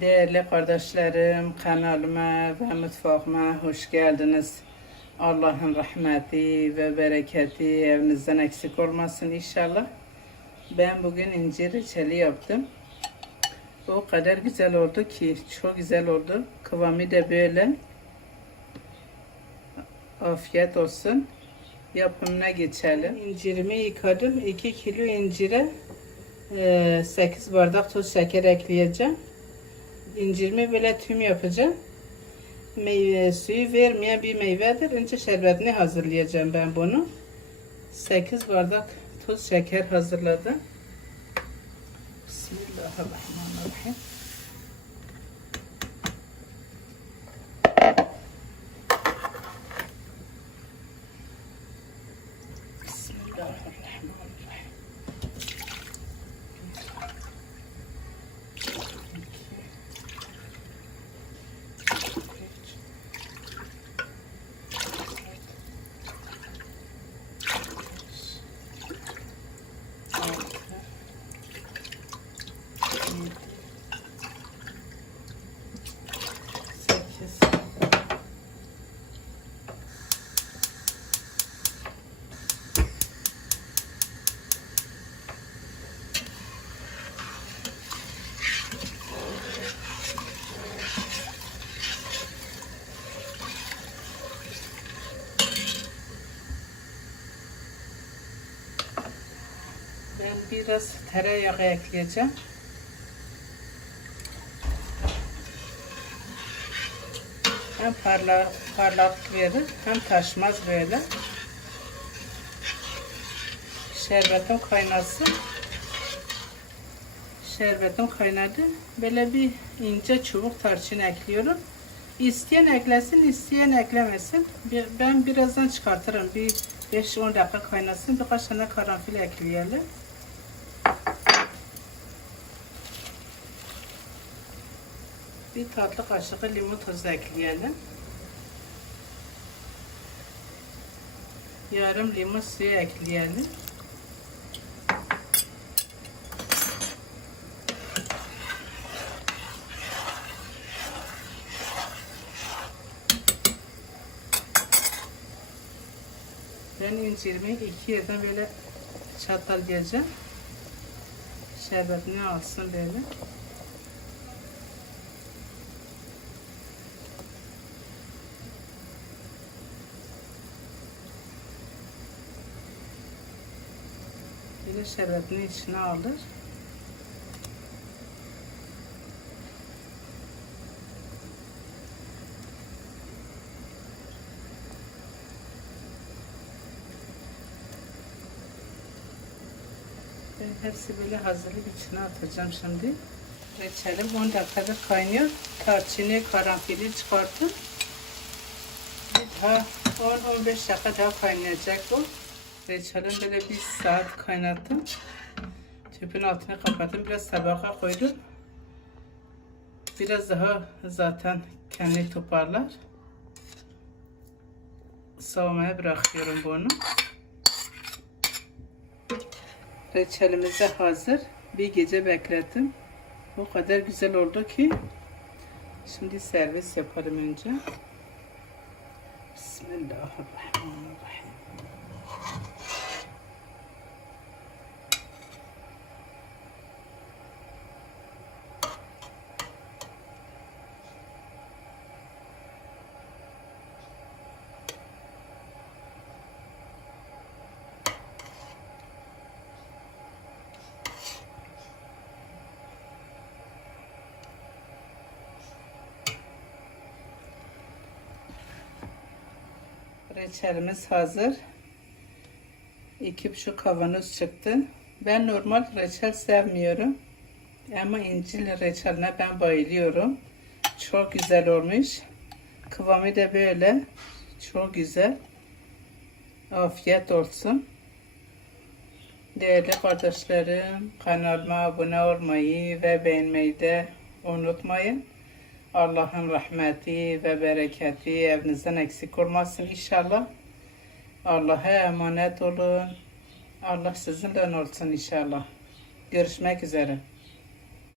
Değerli kardeşlerim, kanalıma ve mutfağıma hoş geldiniz. Allah'ın rahmeti ve bereketi evinizden eksik olmasın inşallah. Ben bugün incir reçeli yaptım. O kadar güzel oldu ki, çok güzel oldu. Kıvamı da böyle. Afiyet olsun. Yapımına geçelim. İncirimi yıkadım. 2 kilo incire 8 bardak toz şeker ekleyeceğim. İncirimi böyle tüm yapacağım. Meyve suyu vermeyen bir meyvedir. Önce şerbetini hazırlayacağım ben bunu. 8 bardak toz şeker hazırladım. Bismillahirrahmanirrahim. Sekiz. Ben biraz tereyağı ekleyeceğim. Hem parla, parlak verir hem taşmaz böyle. Şerbetim kaynasın. Şerbetim kaynadı. Böyle bir ince çubuk tarçın ekliyorum. İsteyen eklesin, isteyen eklemesin. Ben birazdan çıkartırım. Bir 5-10 dakika kaynasın. Birkaç tane karanfil ekleyelim. Bir tatlı kaşığı limon tozu ekleyelim. Yarım limon suyu ekleyelim. Ben incirimi iki yerden böyle çatal geleceğim. Şerbetini alsın böyle. Böyle şerbetini içine alır. Ben hepsi böyle hazırlık içine atacağım şimdi. Reçelim 10 dakikadır kaynıyor. Tarçını, karanfili çıkarttım. Bir daha 10-15 dakika daha kaynayacak bu. Reçelim böyle bir saat kaynattım. Tüpün altını kapattım. Biraz tabağa koydum. Biraz daha zaten kendi toparlar. Soğumaya bırakıyorum bunu. Reçelimiz de hazır. Bir gece beklettim. O kadar güzel oldu ki. Şimdi servis yaparım önce. Bismillahirrahmanirrahim. Reçelimiz hazır. İki buçuk kavanoz çıktı. Ben normal reçel sevmiyorum. Ama incil reçeline ben bayılıyorum. Çok güzel olmuş. Kıvamı da böyle. Çok güzel. Afiyet olsun. Değerli kardeşlerim, kanalıma abone olmayı ve beğenmeyi de unutmayın. Allah'ın rahmeti ve bereketi evinizden eksik olmasın inşallah. Allah'a emanet olun. Allah sizinle olsun inşallah. Görüşmek üzere.